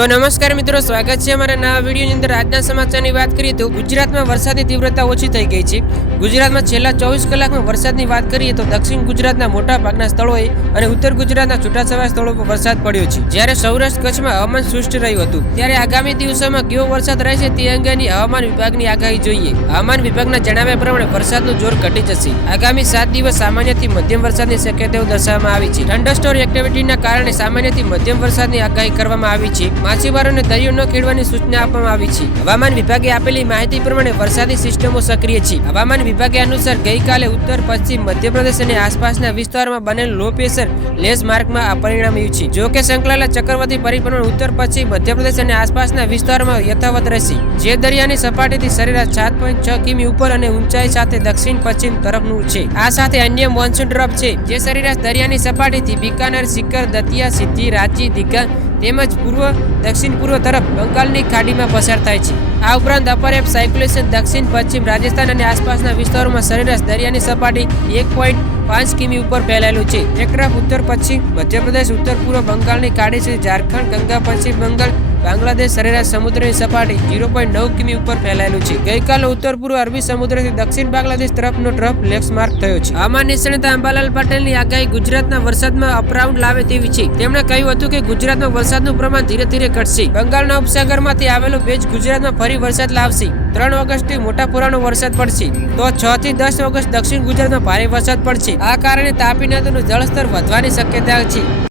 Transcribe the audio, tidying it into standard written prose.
તો નમસ્કાર મિત્રો, સ્વાગત છે અમારા નવા વિડીયોની અંદર। આજના સમાચારની વાત કરીએ તો ગુજરાતમાં વરસાદની તીવ્રતા ઓછી થઈ ગઈ છે। ગુજરાતમાં છેલ્લા 24 કલાકમાં વરસાદની વાત કરીએ તો દક્ષિણ ગુજરાતના મોટા ભાગના સ્થળોએ અને ઉત્તર ગુજરાતના છૂટાછવાયા સ્થળો પર વરસાદ પડ્યો છે, જ્યારે સૌરાષ્ટ્ર કચ્છમાં હવામાન શુષ્ક રહ્યું હતું। ત્યારે આગામી દિવસોમાં કેવો વરસાદ રહેશે તે અંગેની હવામાન વિભાગની આગાહી જોઈએ। હવામાન વિભાગના જણાવ્યા પ્રમાણે વરસાદનું જોર ઘટી જશે। આગામી 7 દિવસ સામાન્યથી મધ્યમ વરસાદની શક્યતાઓ દર્શાવવામાં આવી છે। થંડરસ્ટોર એક્ટિવિટીના કારણે સામાન્યથી મધ્યમ વરસાદની આગાહી કરવામાં આવી છે। માછીમારોને દરિયો ન ખેડવાની સૂચના આપવામાં આવી છે। હવામાન વિભાગે આપેલી માહિતી પ્રમાણે વરસાદી સિસ્ટમો સક્રિય છે। હવામાન વિભાગે અનુસાર ગઈકાલે ઉત્તર પશ્ચિમ મધ્યપ્રદેશ અને આસપાસના વિસ્તારોમાં બનેલ લો પ્રેશર લેસ માર્કમાં આ પરિણામ આવ્યું છે। જો કે સંકળાયેલા ચક્રવાતી પરિભ્રમણ ઉત્તર પશ્ચિમ મધ્યપ્રદેશ અને આસપાસના વિસ્તારોમાં યથાવત રહેશે, જે દરિયાની સપાટીથી સરેરાશ 7.6 કિમી ઉપર અને ઊંચાઈ સાથે દક્ષિણ પશ્ચિમ તરફનું છે। આ સાથે અન્ય મોન્સૂન ટ્રફ છે, જે સરેરાશ દરિયાની સપાટીથી બિકાનેર, સિકર, દતિયા, સિદ્ધી, રાંચી, દીઘા તેમજ પૂર્વ દક્ષિણ પૂર્વ તરફ બંગાળની ખાડીમાં પસાર થાય છે। આ ઉપરાંત અપર એપ સાયક્યુલેશન દક્ષિણ પશ્ચિમ રાજસ્થાન અને આસપાસના વિસ્તારોમાં સરેરાશ દરિયાની સપાટી 1.5 કિમી ઉપર ફેલાયેલું છે। એક તરફ ઉત્તર પશ્ચિમ મધ્યપ્રદેશ, ઉત્તર પૂર્વ બંગાળની ખાડી છે, ઝારખંડ, ગંગા, પશ્ચિમ બંગાળ, બાંગ્લાદેશ સરેરાશ સમુદ્રની સપાટી 0.9 કિમી ઉપર ફેલાયેલું છે। ગઈકાલે ઉત્તર પૂર્વ અરબી સમુદ્રથી દક્ષિણ બાંગ્લાદેશ તરફનો ટ્રફ લેસ માર્ક થયો છે। હવામાન નિષ્ણાત અંબાલાલ પટેલની આગાહી ગુજરાતના વરસાદમાં અપરાઉન્ડ લાવે તેવી છે। તેમણે કહ્યું હતું કે ગુજરાતમાં વરસાદનું પ્રમાણ ધીરે ધીરે ઘટશે। બંગાળના ઉપસાગરમાંથી આવેલો ભેજ ગુજરાતમાં ફરી વરસાદ લાવશે। 3 ઓગસ્ટથી મોટા પૂરાનો વરસાદ પડશે, તો 6 થી 10 ઓગસ્ટ દક્ષિણ ગુજરાતમાં ભારે વરસાદ પડશે। આ કારણે તાપી નદીનું જળસ્તર વધવાની શક્યતા છે।